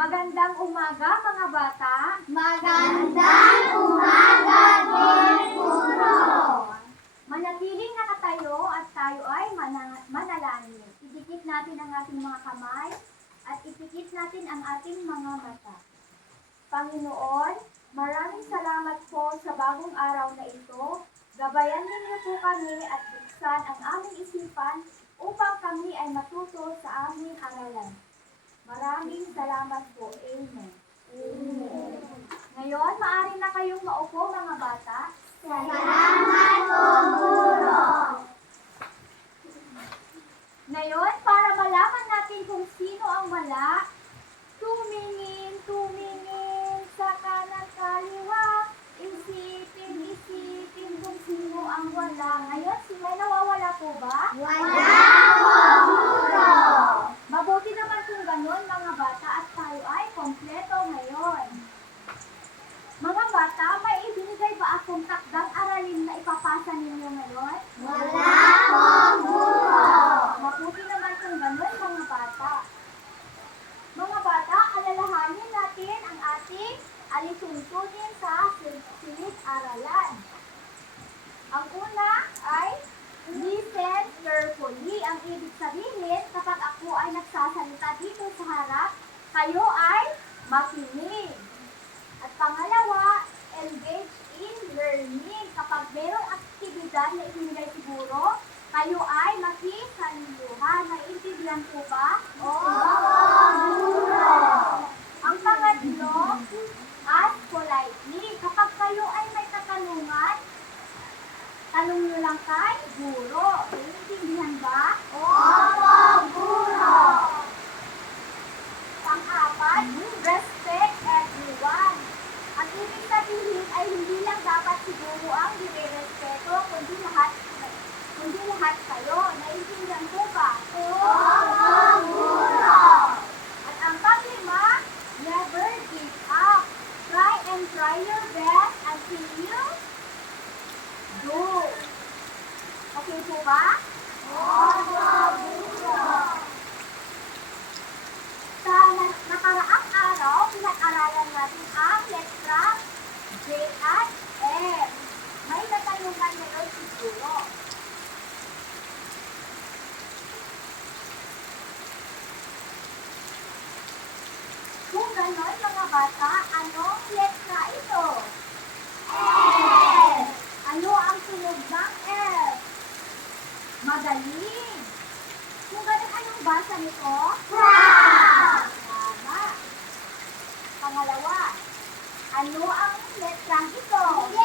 Magandang umaga mga bata. Magandang umaga din, Guro. Manatiling nakatayo at tayo ay manalangin. Idikit natin ang ating mga kamay at ipikit natin ang ating mga mata. Panginoon, maraming salamat po sa bagong araw na ito. Gabayan ninyo po kami at buksan ang aming isipan upang kami ay matuto sa aming aralan. Maraming salamat po. Amen. Amen. Ngayon, maaari na kayong maupo mga bata. Salamat po, Guro. Ngayon, para malaman natin kung sino ang wala, tumingin sa kanan kaliwa, isipin kung sino ang wala. Ngayon, may nawawala po ba? Wala po, Guro. Mabuti naman kung ganun mga bata at tayo ay kompleto ngayon. Mga bata, may ibinigay ba akong takdang aralin na ipapasa ninyo ngayon? Wala po, Guro. Mabuti naman kung ganun mga bata. Mga bata, alalahanin natin ang ating alituntunin sa silid-aralan. Ang una ay listen carefully. Ang ibig sabihin, kapag ako ay nagsasalita dito sa harap, kayo ay makinig. At pangalawa, engage in learning. Kapag mayroong aktibidad na ibinigay siguro, kayo ay makisalimuhan. Naiintindihan po ba? Guro. Ang pangatlo, ask politely. Kapag kayo ay may katanungan, tanong nyo lang kay guro. Naiintindihan ba? Opo, Guro. Pang-apat, respect everyone. Ang ibig sabihin ay hindi lang dapat siguro ang dire-respeto, kundi lahat kayo. Naiintindihan po ba? Opo, Guro. At ang panglima, never give up. Try and try your best until you do. Okay po ba? Opo, Guro. Sa nakaraang araw, pinag-aralan natin ang letra J at M. May natanungan ngayon siguro. Kung ganon mga bata, anong letra ito? F. Ano ang tunog ng F? Magaling! Kung ganon, anong basa nito? Fra. Tama. Pangalawa, ano ang letrang ito? J.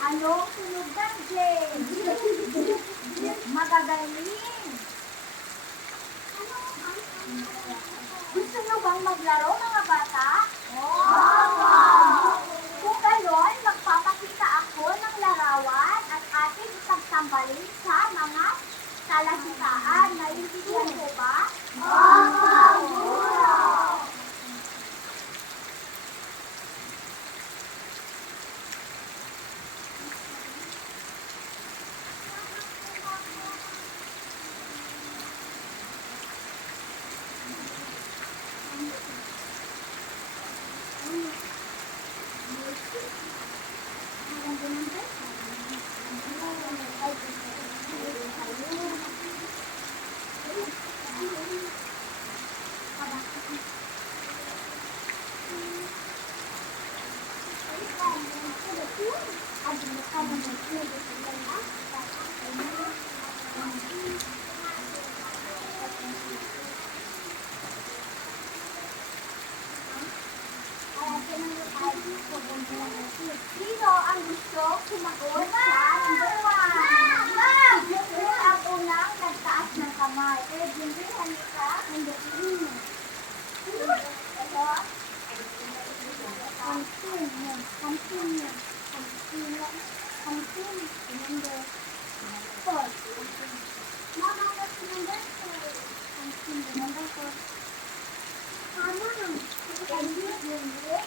Ano ang tunog ng J? Magagaling! Gusto nyo bang maglaro mga bata? Opo. Kung gayon, magpapakita ako ng larawan at ating ipagtambalin sa mga talasitaan. Naiintindihan po ba? Opo, Guro. Sino ang gusto sumagot sa number 1? Si Jibril ang unang nagtaas ng kamay. Kaya Jibril, halika. Ito. Number 4. Mama, what's number 4? Number 4. Tama.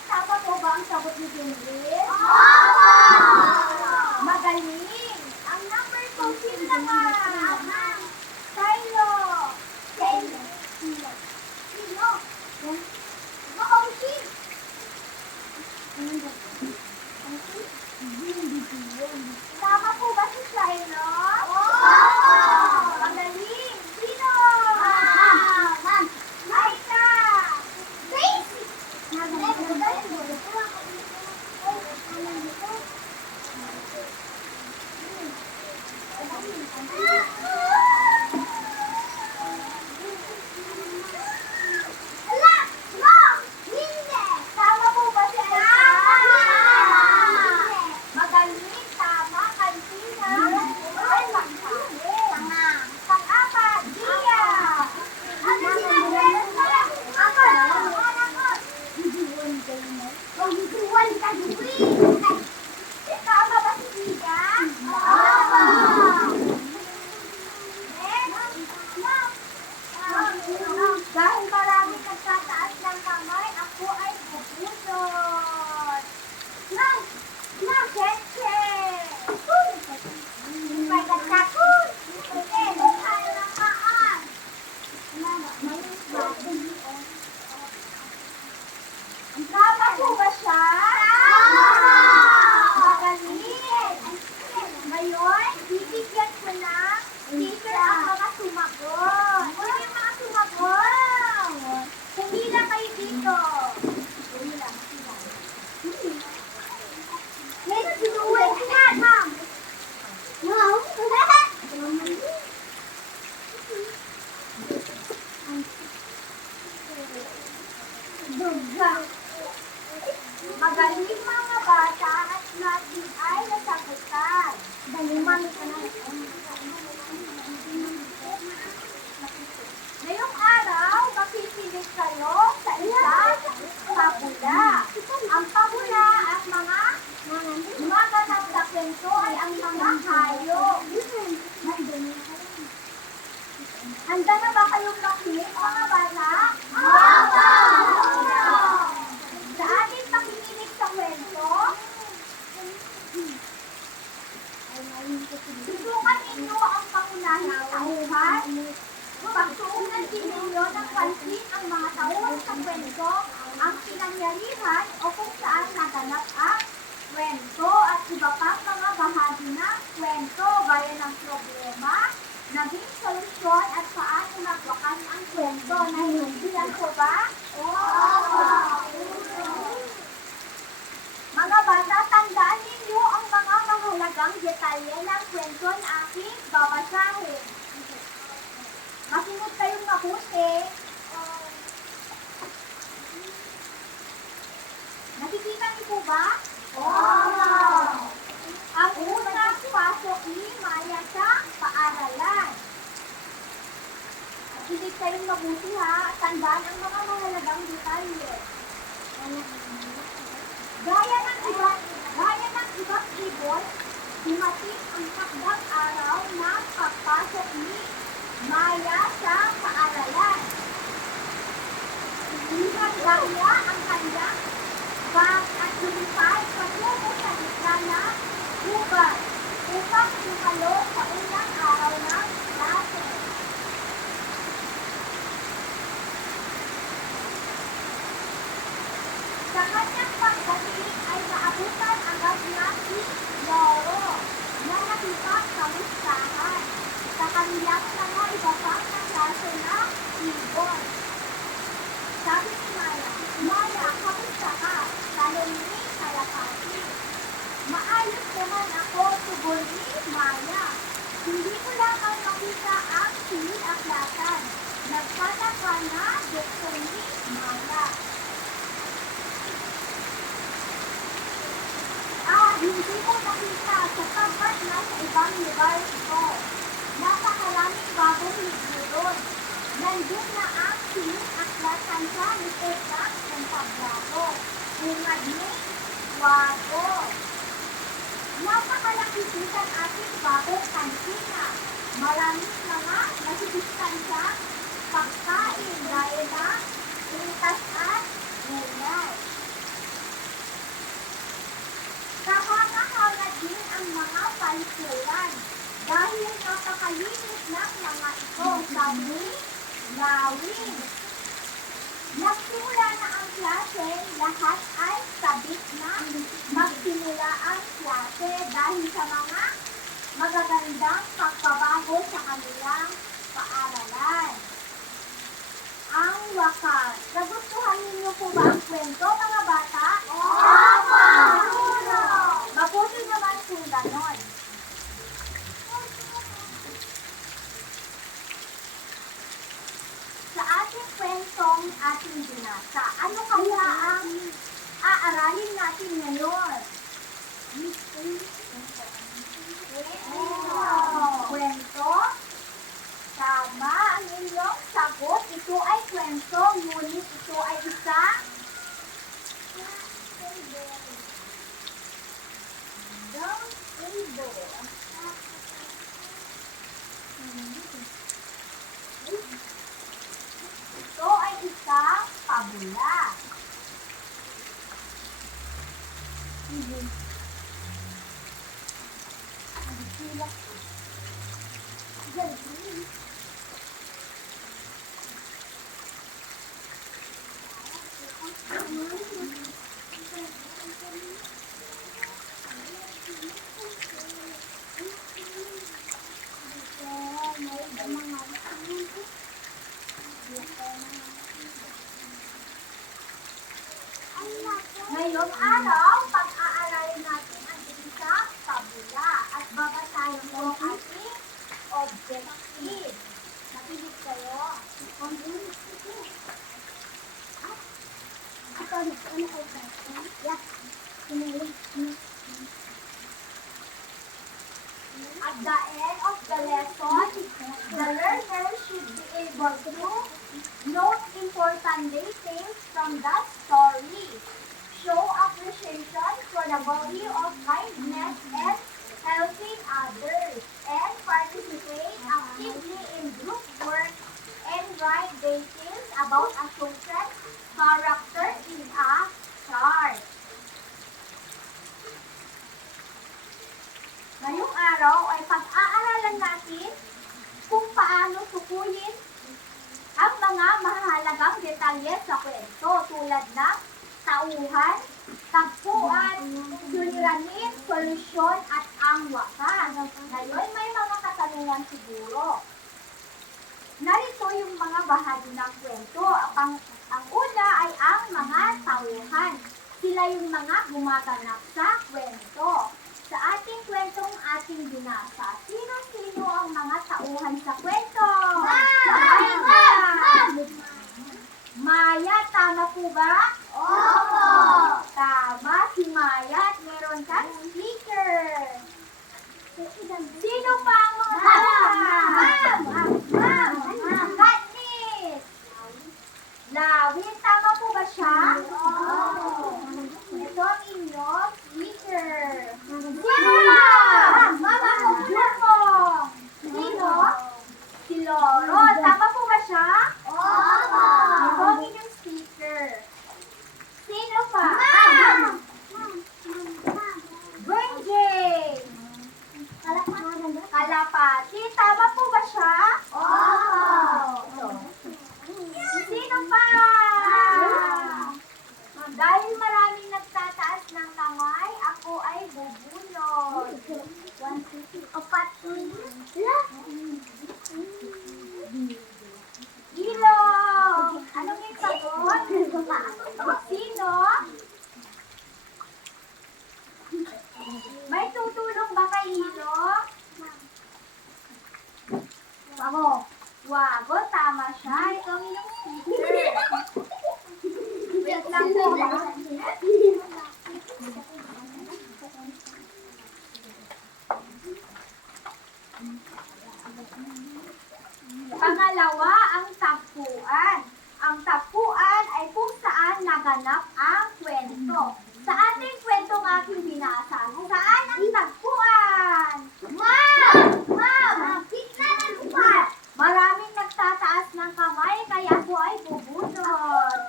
Tama po ba ang sagot ni Jibril? Opo. Magaling! Ang number 2, sino naman? Kylo! Kylo. Sino? Tama po ba si Shiloh? Opo! Magaling! Sino? Ma'am! Aika! Tracy! Ala! Ma'am! Hindi! Tama po ba si Aika? Tama! Magaling! Tama! Kantina! Ay, pagsabi! Tama! Pang-apat, Gia! Ano sinabi? Ako! Magduwan ka duwi! Tama ba si Gia? Opo! Dahil marami nagtataas ng kamay, ako ay pupusot. Ma'am! Cheche! May katakot! Sige, tayo ng kaan! Tama po ba siya? Tama! Magaling! Ngayon, bibigyan ko ng teacher ang mga sumagot. Sino yung mga sumagot? Hindi lang kayo dito. Hindi lang. Meron sinuwi ka, ma'am! Ma'am? Magaling mga bata at natin ay nasagutan. Ngayong araw, makikinig kayo sa isang pabula. Ang pabula at mga ganap na kwento ay ang mga hayop. Handa na ba kayong makinig, mga bata? Opo! Sa ating pakikinig sa kwento, subukan ninyo ang pangunahing tauhan. Pagtuunan din ninyo ng pansin ang mga tauhan sa kwento, ang pinangyarihan o kung saan naganap ang kwento at iba pang mga bahagi ng kwento gaya ng problema, naging solusyon at paano nagwakas ang kwento. Naintindihan ko ba? Mga bata, tandaan ninyo ang mga mahalagang detalye ng kwento na aking babasahin. Masunod kayong mabuti. Nakikita niyo po ba? Ang unang pasok ni Maya sa paaralan. Kinig kayong mabuti ha. Tandaan ang mga mahalagang detalye. Gaya ng ibang ibon, dumating ang takdang araw ng pagpasok ni Maya sa paaralan. Inigay niya ang kanyang bag at lumipad patungo sa gitna ng gubat upang sumalo sa unang araw ng klase. Sa kanyang pagdating ay naabutan agad niya si Loro na nakipagkamustahan sa kanilang mga iba pang kaklase na ibon. Sabi ni Maya, Maya, kamusta ka? Tanong ni Kalapati. Maayos naman ako, tugon ni Maya. Hindi ko lamang makita ang siniaklatan. Nagtataka na gusto ni Maya. Hindi ko nakita sapagkat nasa ibang lugar ito. Napakaraming bagong libro doon. Nandun na ang siniaklatan sa Lipetas ng Paglago. Bungad ni Wago. Napakalaki din ang ating bagong kantina. Maraming mga nasidistansang pagkain gaya ng prutas at gulay. Kahanga-hanga din ang mga palikuran dahil napakalinis ng mga ito, sabi ni Lawin. Nagsimula na ang klase, lahat ay sabik na magsimula ang klase po ba ang kwento, mga bata? Opo! Mabuti naman kung ganon. Sa ating kwentong ating binasa, ano kaya ang aaralin natin ngayon? Kwento? Tama ang inyong sagot. Ito ay kwento, ngunit ito ay isang ito ay isang pabula. Ngayong araw, pag-aaralin natin ang isang pabula at babasahin ko ang ating objective. Nakinig kayo? At the end of the lesson, the learner should be able to note important details from the story, show appreciation for the value of kindness and helping others, and participate actively in group work and write details about a children's character in a chart. Ngayong araw ay pag-aaralan natin kung paano tukuyin ang mga mahalagang detalye sa kwento tulad ng tauhan, tagpuan, suliranin, solusyon at ang wakas. Ngayon may mga katanungan siguro. Narito yung mga bahagi ng kwento. Ang una ay ang mga tauhan. Sila yung mga gumaganap sa kwento. Sa ating kwentong ating binasa, sino-sino ang mga tauhan sa kwento? Maya, tama po ba? Opo! Tama, si Maya at meron kang speaker. Sino pa ang mga tauhan? Ma'am! Katniss! Lawin, tama po ba siya? Ito ang inyong speaker. Sino pa? Jumong! Sino? Si Loro. Tama po ba siya? Ito ang inyong speaker. Sino pa? Benjay! Kalapati. Tama po ba siya? Sino pa? Dahil maraming nagtataas ng kamay, ako ay bubunod. Ilong! Anong yung sagot? Sino? May tutulong ba kay Ilong? Wago, tama siya. Ito ang inyong speaker. Wait lang po. Pangalawa, ang tagpuan. Ang tagpuan ay kung saan naganap ang kwento. Sa ating kwentong aking binasa, saan ang tagpuan? Ma'am! Gitna ng lupa! Maraming nagtataas ng kamay, kaya ako ay bubunod.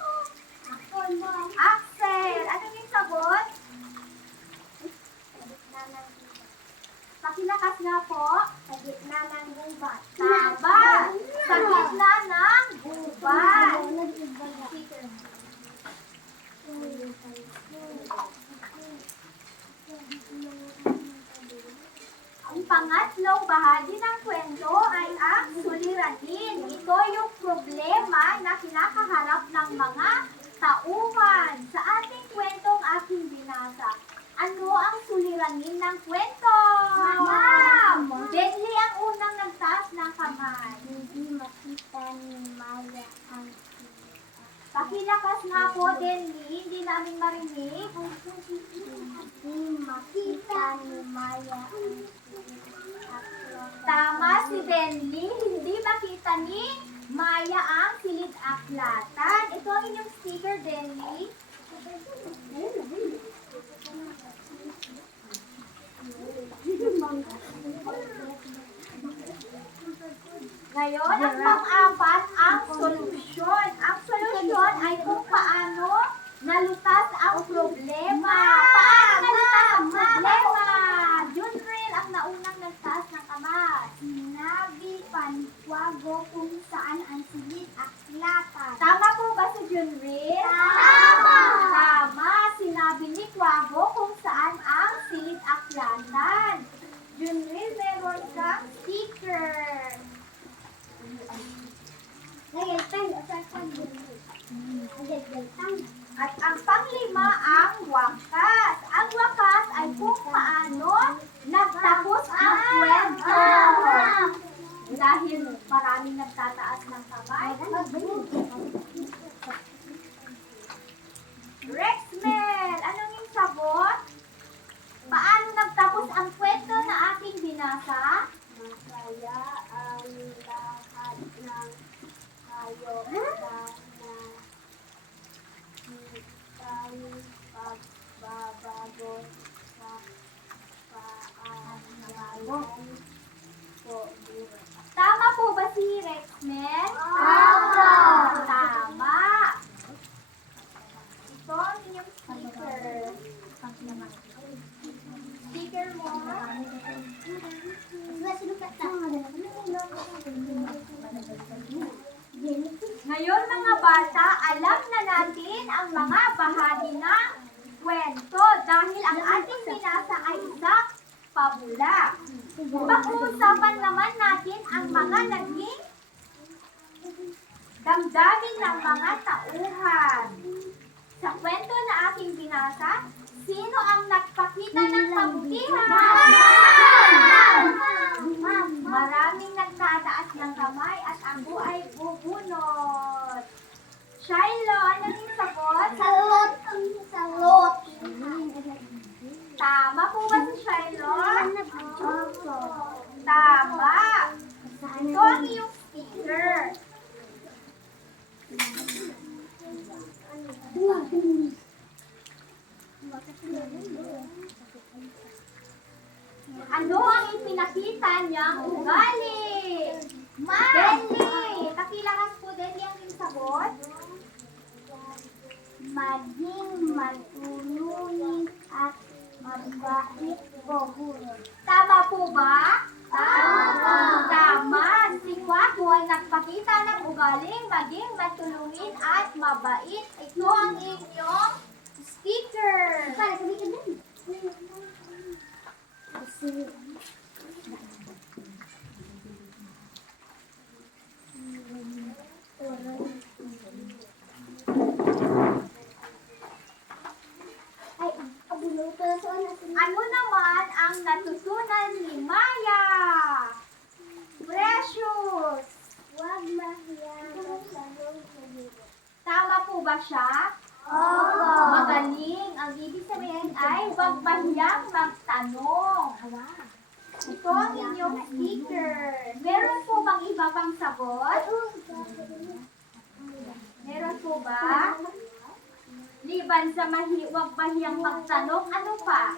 Axel! Ano yung sagot? Pakilakas nga po. Sa gitna ng gubat. Tama! Sa gitna ng gubat. Ang pangatlong bahagi ng kwento ay ang suliranin. Ito yung problema na kinakaharap ng mga tauhan. Sa ating kwentong aking binasa, ano ang suliranin ng kwento? Ma'am! Bentley ang unang nagtaas ng kamay. Hindi makita ni Maya ang Pakilakas nga po, Bentley. Hindi namin marinig. hindi makita ni Maya ang Tama si Bentley. Hindi makita ni Maya ang silid-aklatan. Ito ang inyong sticker, Bentley. Ngayon, ang pang-apat, ang solusyon. Ang solusyon ay kung paano nalutas ang problema. Paano nalutas ang problema? Junril ang naunang nagtaas ng kamay. Sinabi Panikwago kung saan ang silid-aklatan. Tama po ba si Junril? Tama! Tama. Sinabi ni Quago kung saan ang silid-aklatan. Junril, meron kang sticker. At ang panglima, ang wakas. Ang wakas ay kung paano nagtapos ang kwento. Dahil maraming nagtataas ng kamay. Rexmel, anong yung sagot? Paano nagtapos ang kwento na aking binasa? Masaya ang lahat ng hayop na may pagbabago sa paaralan po. Tama po ba si Rexmel? Tama. Tama. Ito ang inyong sticker. Sticker mo. Ngayon mga bata, alam na natin ang mga bahagi ng kwento dahil ang ating binasa ay isang pabula. Pag-uusapan naman natin ang mga naging damdamin ng mga tauhan. Sa kwento na aking binasa, sino ang nagpakita ng kabutihan? Maraming nagtataas ng kamay at ako ay bubunot. Shiloh, ano yung sagot? Salot! Salot! Tama po ba si Shiloh? Opo. Tama. Ito ang iyong sticker. Ano ang ipinakita niyang ugali? Deli! Pakilakas po, Deli, ang iyong sagot. Maging matulungin at mabait po. Tama po ba? Tama. Tama. Si Kwaku ay nagpakita ng ugaling maging matulungin at mabait. Ito ang inyong sticker. Ano naman ang natutunan ni Maya? Precious. Huwag mahiyang magtanong sa guro. Tama po ba siya? Opo. Magaling. Ang ibig sabihin ay huwag mahiyang magtanong. Ito ang inyong sticker. Meron po bang iba pang sagot? Meron po ba? Liban sa huwag mahiyang magtanong, ano pa?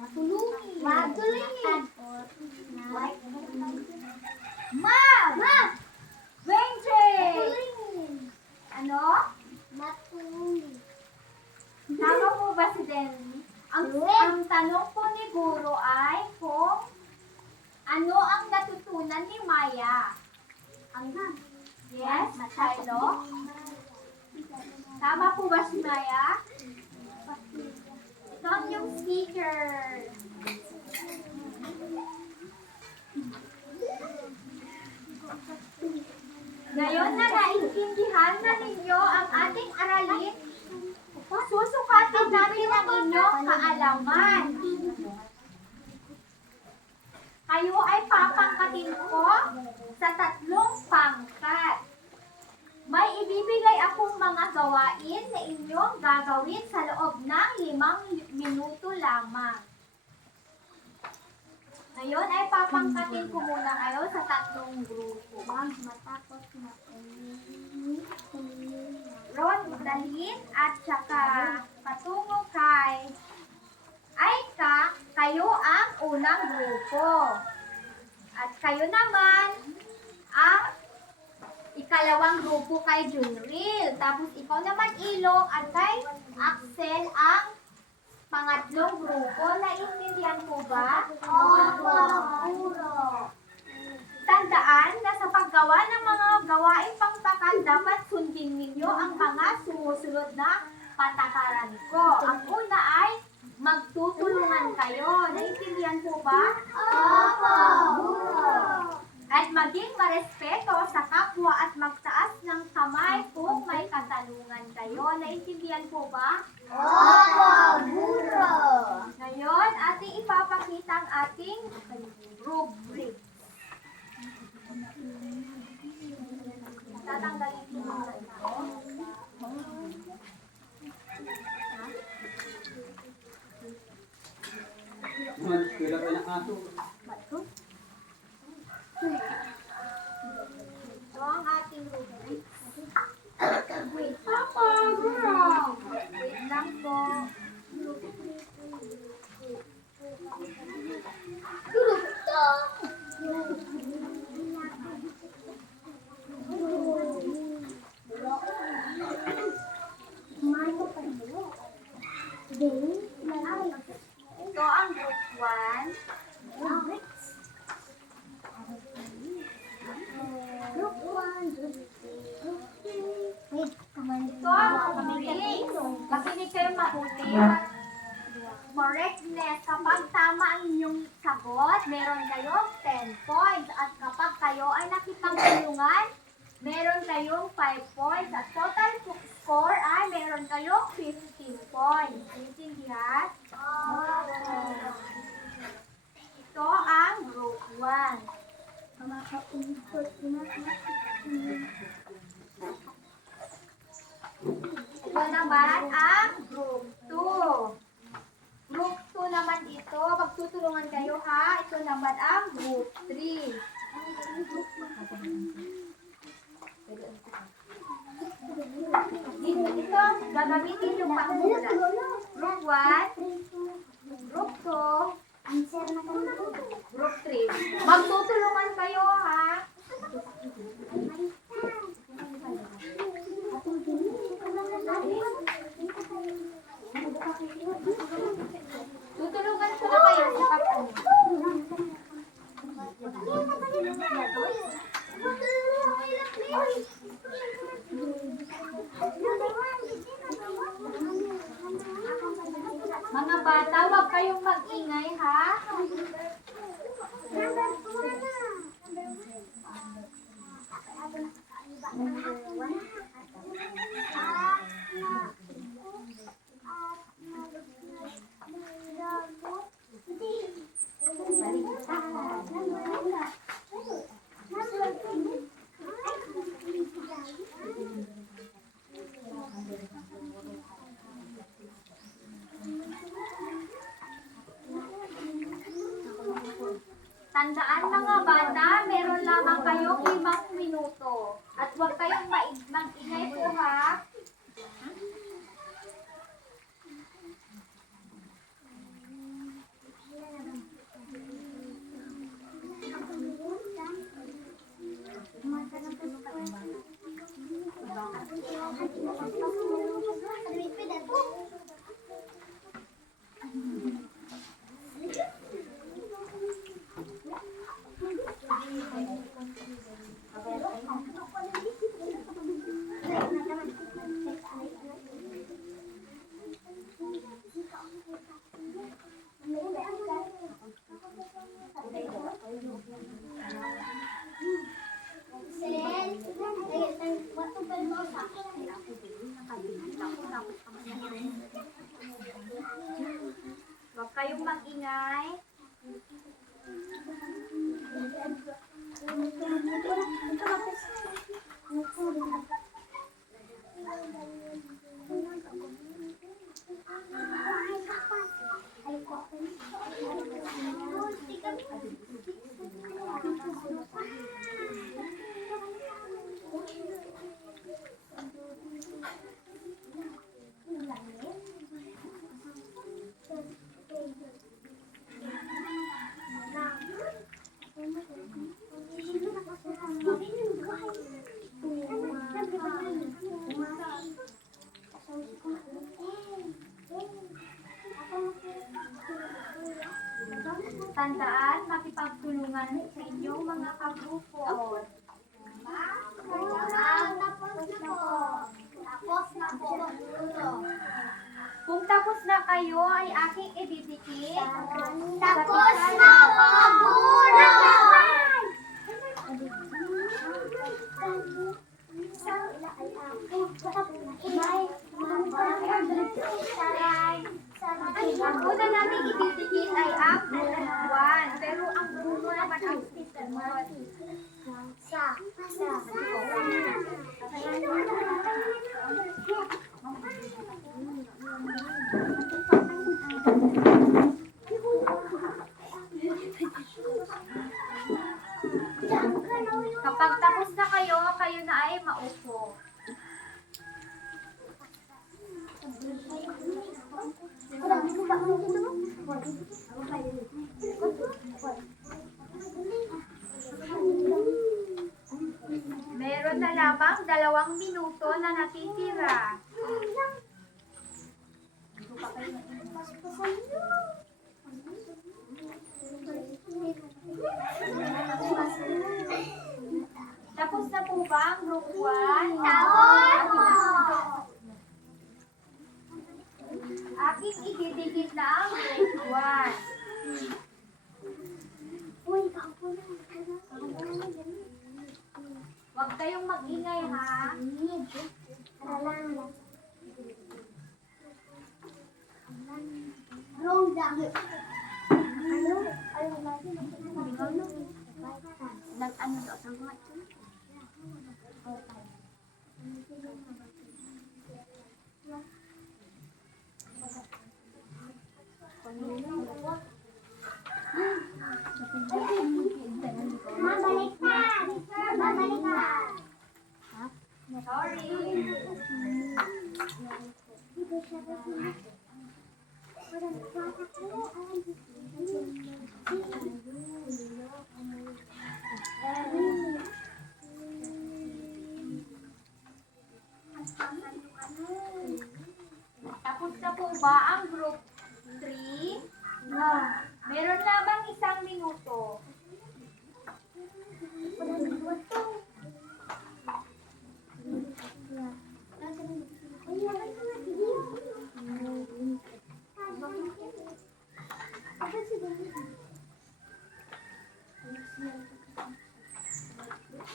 Matulungin. Matulungin. Ma! Ma! Wenjie! Matulungin. Ano? Matulungin. Tama po ba si Denny? Ang tanong po ni Guro ay kung ano ang natutunan ni Maya? Yes, Shiloh? Tama po ba si Maya? Ito ang yung sticker. Ngayon na naintindihan na ninyo kaalaman. Kayo ay papangkatin ko sa 3 pangkat. May ibibigay akong mga gawain na inyong gagawin sa loob ng 5 minuto lamang. Ngayon ay papangkatin ko muna kayo sa 3 grupo. Matapos na Ron, Dalhin, at saka patungo kay Aika, kayo ang unang grupo. At kayo naman ang ikalawang grupo kay Junril. Tapos ikaw naman Ilong at kay Axel ang pangatlong grupo. Naiintindihan po ba? Opo, puro. Tandaan na sa paggawa ng mga gawaing pangtakal, dapat sundin ninyo ang mga sumusunod na patakaran ko. Ang una ay magtutulungan kayo. Naiintindihan po ba? Opo, puro. At maging marespeto sa kapwa at magtaas ng kamay kung may katanungan kayo. Naiintindihan po ba? Opo, puro. Ngayon, ating ipapakita ang ating rubric. Tatanggalin ko muna ito. Wala pa ng aso. Ito ang ating rubric. Wait, Papa, girl. Wait lang po. Ito ang group 1. Ito ang rubric. Makinig kayo mabuti. Correctness. Kapag tama ang inyong sagot, meron kayong 10 points. At kapag kayo ay nakipagtulungan, meron kayong 5 points. At total score ay meron kayong 15 points. Intindihan? Ito ang group 1. Ito naman ang group 2. Group 2 naman ito. Magtutulungan kayo ha. Ito naman ang group 3. Ito, gagamitin yung pangmulat. Group 1, group 2, group 3. Magtutulungan kayo ha. Tutulungan ko na kayo sa kapatid. Mga bata, huwag kayong mag-ingay ha. Tandaan mga bata, meron lamang kayong 5 minuto. At huwag kayong mag-ingay po ha. kayong mag-ingay. Tandaan, makipagtulungan sa inyong mga kagrupo. Tapos na po. Kung tapos na kayo, ay aking ididikit. Tapos na po, guro! Ang una namin ididikit ay ang buwan. Pero ang puno naman ang sisimot. Kapag tapos na kayo, kayo na ay maupo. Meron na lamang 2 minuto na natitira. Tapos na po ba ang group 1? Tapos po. Aking ididikit na ang group 1. Huwag kayong mag-ingay ha. Wrong dami. Nag-ano daw sa mga Mabalik na. Mabalik na. Sorry. Tapos na po ba ang group 3? Meron lamang 1 minuto.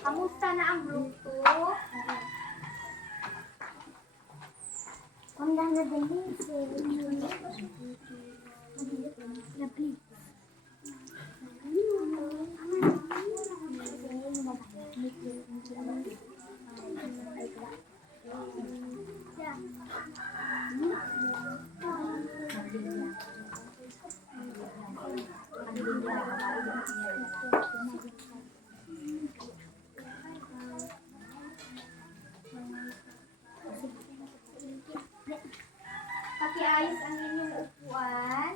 Kamusta na ang group 2? Pakiayos ang inyong upuan.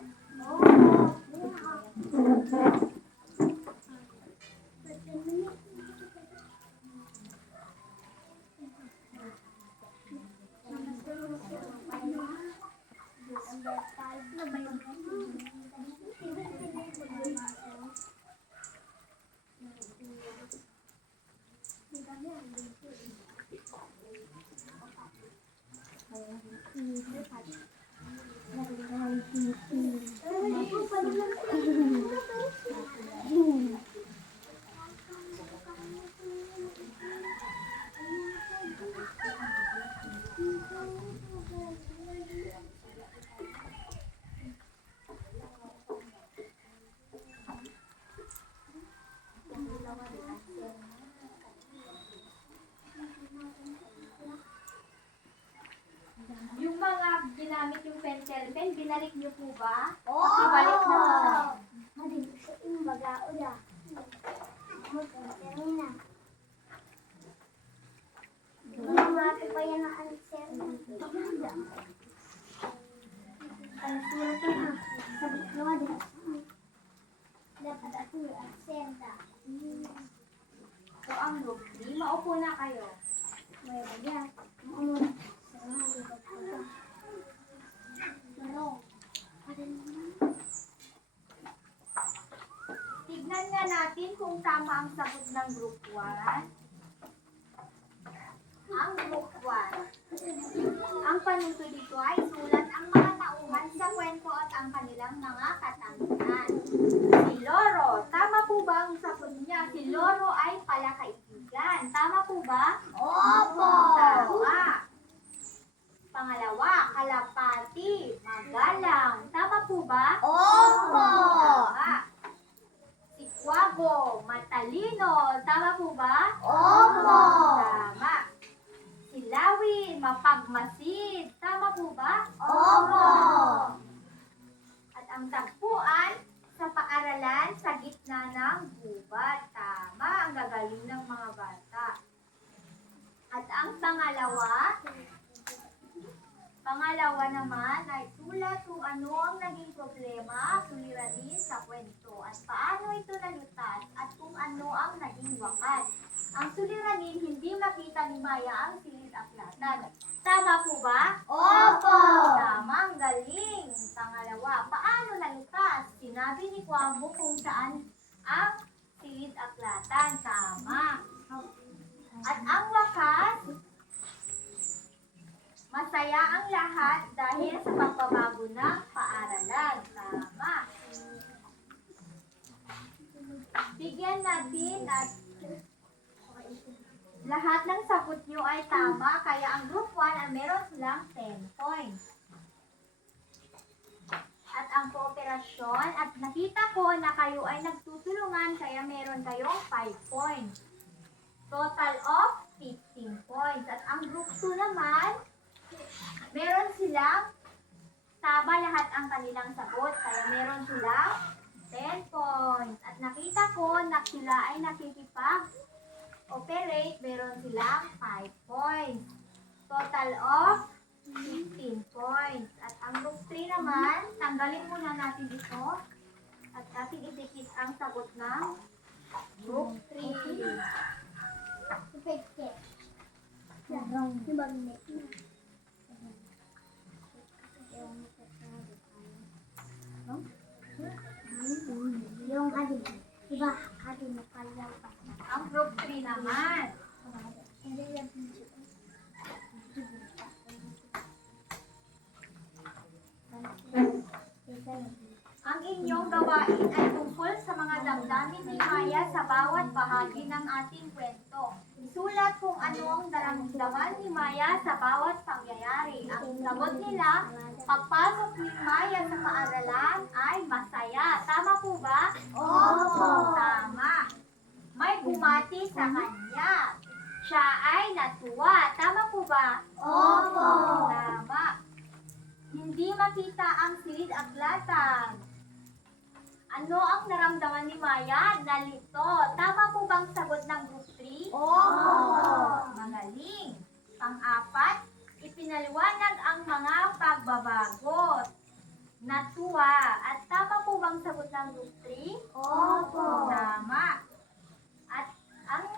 po ba? Oo. Pakibalik naman. Madi sa imbaga uya. Mo termina. Mati pa yan ang answer. Ang sulat na. Sabi ko din. Dapat ako yung answer da. So, ang group 3, maupo na kayo. May bagya. Sa mga libat ko. Ano? Tignan nga natin kung tama ang sagot ng group 1. Ang group 1. Ang panuto dito ay sulat ang mga tauhan sa kwento at ang kanilang mga katangian. Si Loro, tama po ba ang sagot niya? Si Loro ay palakaibigan. Tama po ba? Opo. Tama. Pangalawa, kalapati, magalang. Tama po ba? Opo. Tama. Si Kwago, matalino. Tama po ba? Opo. Tama. Si Lawi, mapagmasid. Tama po ba? Opo. At ang tagpuan sa paaralan sa gitna ng gubat. Tama. Ang gagaling ng mga bata. At ang pangalawa naman ay sulat kung ano ang naging problema, suliranin sa kwento at paano ito nalutas at kung ano ang naging wakas. Ang suliranin, hindi makita ni Maya ang silid-aklatan. Tama po ba? Opo. Tama, ang galing. Pangalawa, paano nalutas? Sinabi ni Kwambo kung saan ang silid-aklatan. Tama. At ang wakas, masaya ang lahat dahil sa pagbabago ng paaralan. Tama. Bigyan natin at lahat ng sagot nyo ay tama, kaya ang group 1 ay meron silang 10 points. At ang kooperasyon, at nakita ko na kayo ay nagtutulungan, kaya meron kayong 5 points. Total of 15 points. At ang group 2 naman, meron silang tama lahat ang kanilang sagot, kaya meron silang 10 points. At nakita ko na sila ay nakikipag-operate, meron silang 5 points. Total of 15 points. At ang group 3 naman, tanggalin muna natin ito. At ating idikit ang sagot ng group 3. Ipekte. Di ba ni? Yung adin. Diba? Adin na pala pa. Ang group 3 naman, Hindi yan. ang inyong gawain ay tungkol sa mga damdamin ni Maya sa bawat bahagi ng ating kwento. Isulat kung ano ang naramdaman ni Maya sa bawat pangyayari. Ang sagot nila, pagpasok ni Maya sa paaralan ay masaya. Tama po ba? Opo. Tama. May bumati sa kanya. Siya ay natuwa. Tama po ba? Opo. Tama. Hindi makita ang silid-aklatan. Ano ang naramdaman ni Maya? Nalito. Tama po bang sagot ng group 3? Opo. Magaling. Pang-apat, ipinaliwanag ang mga pagbabago. Natuwa. At tama po bang sagot ng group 3? Opo. Tama. At ang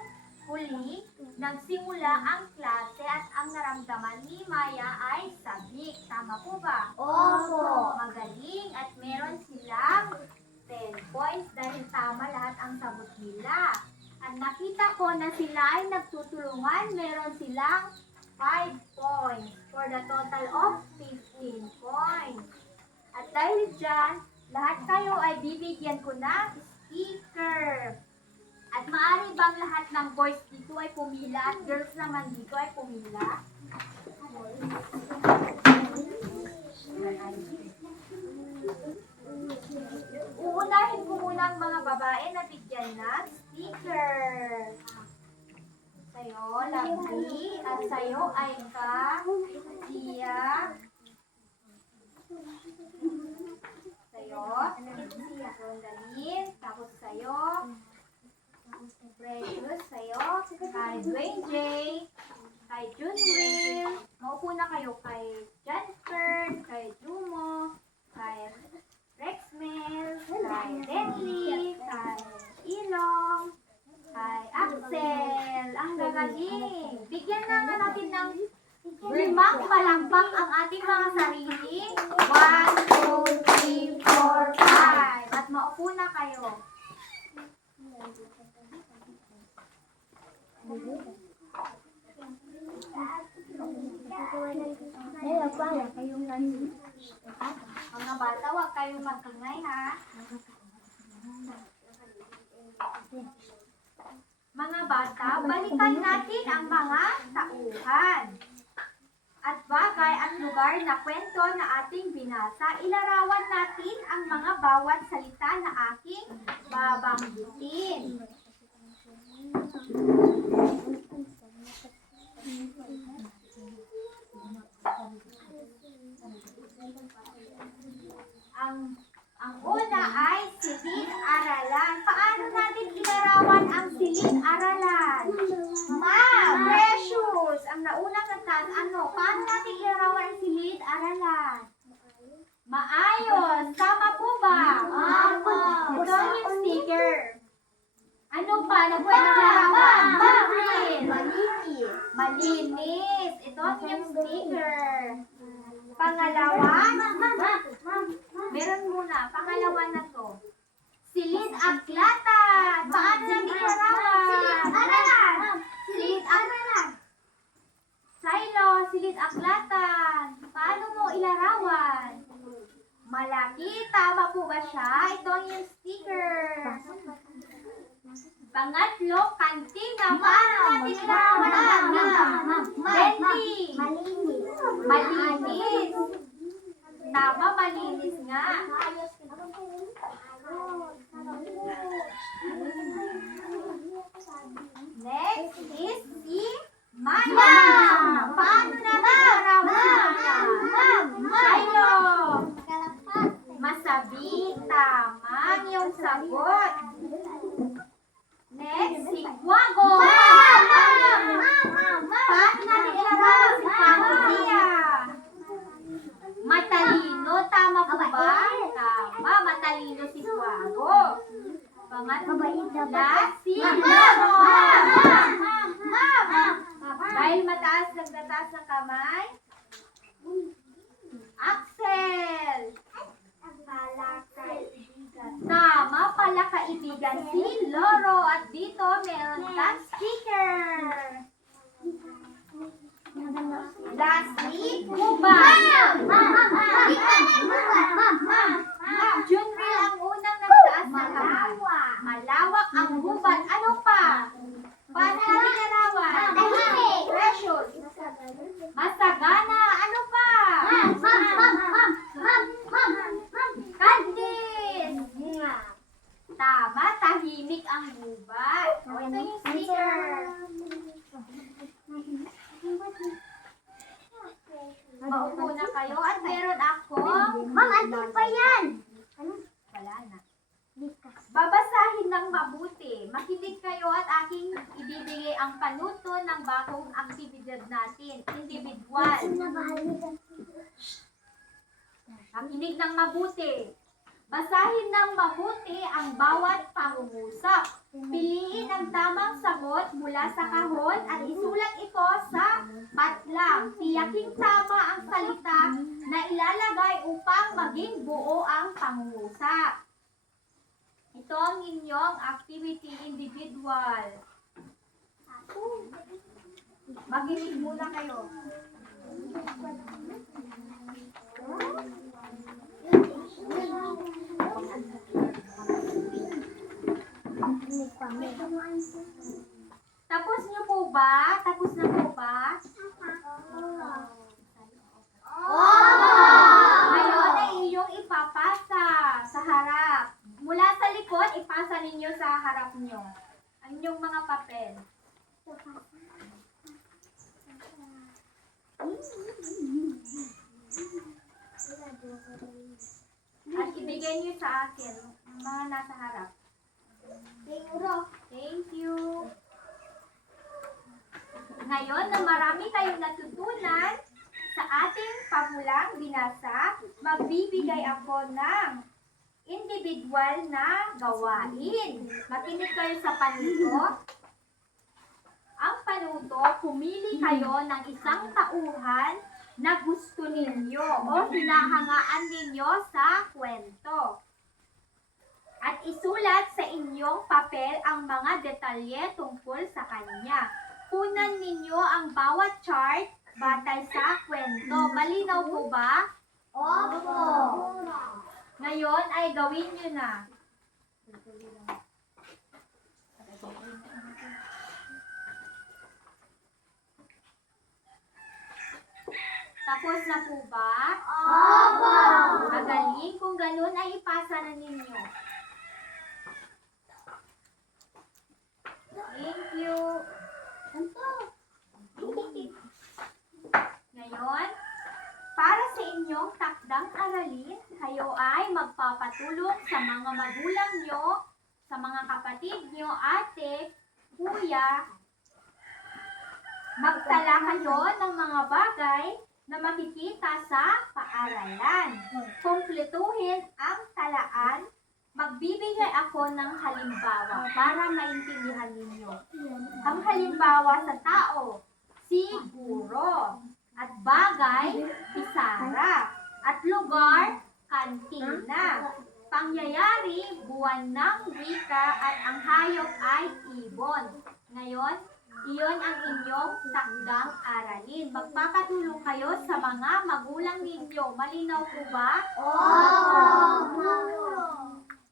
huli, nagsimula ang klase at ang naramdaman ni Maya ay sabik. Tama po ba? Opo. Magaling at meron silang 10 points dahil tama lahat ang sagot nila. At nakita ko na sila ay nagtutulungan, meron silang 5 points for the total of 15 points. At dahil dyan, lahat kayo ay bibigyan ko ng sticker. At maaari bang lahat ng boys dito ay pumila at girls naman dito ay pumila? Uunahin ko muna ang mga babae na bigyan ng sticker. Sa'yo, Lovely. At sa'yo, Aika, Gia, sa'yo, Rondalyn, tapos sa'yo, Precious, sa'yo, kay Dwayne J, kay Junwil, maupo na kayo kay Jennifer, kay Jumo, kay Rexmel, kay Denley, kay Ilong, kay Axel. Ang gagaling. Bigyan na nga natin ng 5 palakpak ang ating mga sarili. 1, 2, 3, 4, 5. At maupo na kayo. Mga bata, huwag kayong magkingay ha. Mga bata, balikan natin ang mga tauhan at bagay at lugar na kwento na ating binasa. Ilarawan natin ang mga bawat salita na aking babanggitin. Ang una ay silid-aralan. Paano natin ilarawan ang silid-aralan? Ma'am, Precious, ang naunang katan, paano natin ilarawan ang silid-aralan? Maayos. Tama po ba? Opo. Ito yung sticker. Ano pa? Nagpapalarawan. Bakit? Malinis. Malinis. Ito yung sticker. Pangalawa, meron muna. Pangalawa na to. Silid-aklatan. Paano natin ilarawan? Silid-aralan. Silid-aralan. Silo, silid-aklatan. Paano mo ilarawan? Malaki. Tama po ba siya? Ito yung sticker. Pangatlo, kantina. Paano natin ilarawan ang kantina? Bendy. Malinis. Malinis. Tama, malinis nga. Next is si Maya. Paano natin ilarawan si Maya? Shailo. Masabi. Tama yung sagot. Next, si Guago. Paano natin ilarawan si Pangkia? Matalino. Tama po ba? Tama. Matalino si Guago. Pangatlo, last, si Loro. Dahil nagtataas ng kamay. Axel. Tama pala kaibigan si Loro. At dito meron kang sticker. Lastly, Cuba. Junril ang unang nagtaas ng kamay. Malawak ang gubat. Ano pa? Paano natin larawan? Tahimik. Precious. Masagana. Ano pa? Candice. Tama, tahimik ang gubat. O, ito yung sticker. Maupo na kayo at meron ako. Ma'am, andun pa yan. Wala na. Babasahin ng mabuti. Makinig kayo at aking ibibigay ang panuto ng bagong aktibidad natin. Individual. Makinig ng mabuti. Basahin ng mabuti ang bawat pangungusap. Piliin ang tamang sagot mula sa kahon at isulat ito sa patlang. Tiyaking tama ang salita na ilalagay upang maging buo ang pangungusap. Ito ang inyong activity individual. Makinig muna kayo. Tapos niyo po ba? Tapos na po ba? Ngayon ay iyong ipapasa sa harap. Mula sa likod, ipasa ninyo sa harap nyo. Ang inyong mga papel. At ibigay niyo sa akin, mga nasa harap. Siguro. Thank you. Ngayon na marami kayong natutunan sa ating pamulang binasa, magbibigay ako ng individual na gawain. Makinig kayo sa panuto. Ang panuto, pumili kayo ng isang tauhan na gusto ninyo o hinahangaan ninyo sa kwento. At isulat sa inyong papel ang mga detalye tungkol sa kanya. Punan ninyo ang bawat chart batay sa kwento. Malinaw po ba? Opo. Ngayon ay gawin nyo na. Tapos na po ba? Opo. Magaling. Kung ganun ay ipasa na ninyo. Thank you. Ngayon, para sa inyong takdang aralin, kayo ay magpapatulong sa mga magulang nyo, sa mga kapatid nyo, ate, kuya. Magtala kayo ng mga bagay na makikita sa paaralan. Kumpletuhin ang talaan. Magbibigay ako ng halimbawa para maintindihan ninyo. Ang halimbawa sa tao, siguro. At bagay, isara. At lugar, kantina. Pangyayari, buwan ng wika at ang hayop ay ibon. Ngayon, iyon ang inyong takdang aralin. Magpapatulong kayo sa mga magulang ninyo. Malinaw po ba? Opo.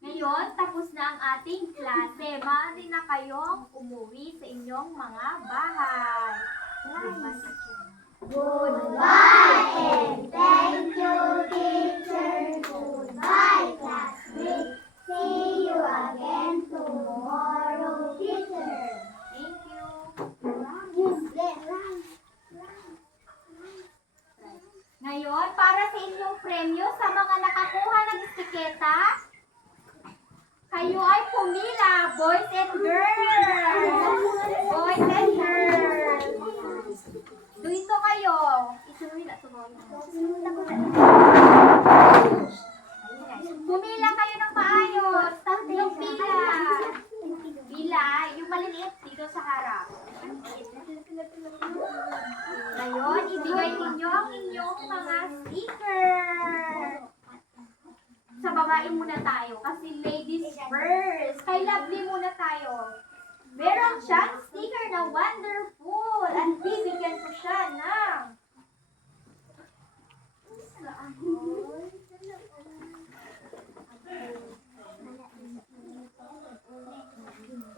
Ngayon, tapos na ang ating klase. Maaari na kayong umuwi sa inyong mga bahay. Goodbye and thank you, teacher. Goodbye, classmates. See you again tomorrow, teacher. Thank you. Ngayon, para sa inyong premyo sa mga nakakuha ng istiketa, kayo ay pumila, boys and girls. Boys and girls. Dito kayo. Isunuhin na pumila kayo ng maayos. Tatlong pila. Pila, yung maliliit dito sa harap. Ngayon, ibigay ninyo ang inyong mga sticker. Sa babae muna tayo kasi ladies first. Kay Lovely muna tayo. Meron siyang sticker na wonderful at bibigyan ko siya ng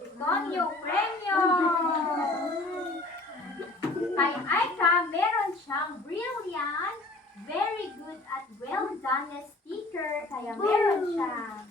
ito ang iyong premyo. Kay Aika, meron siyang brilliant, very good at well done na sticker. Kaya meron siya.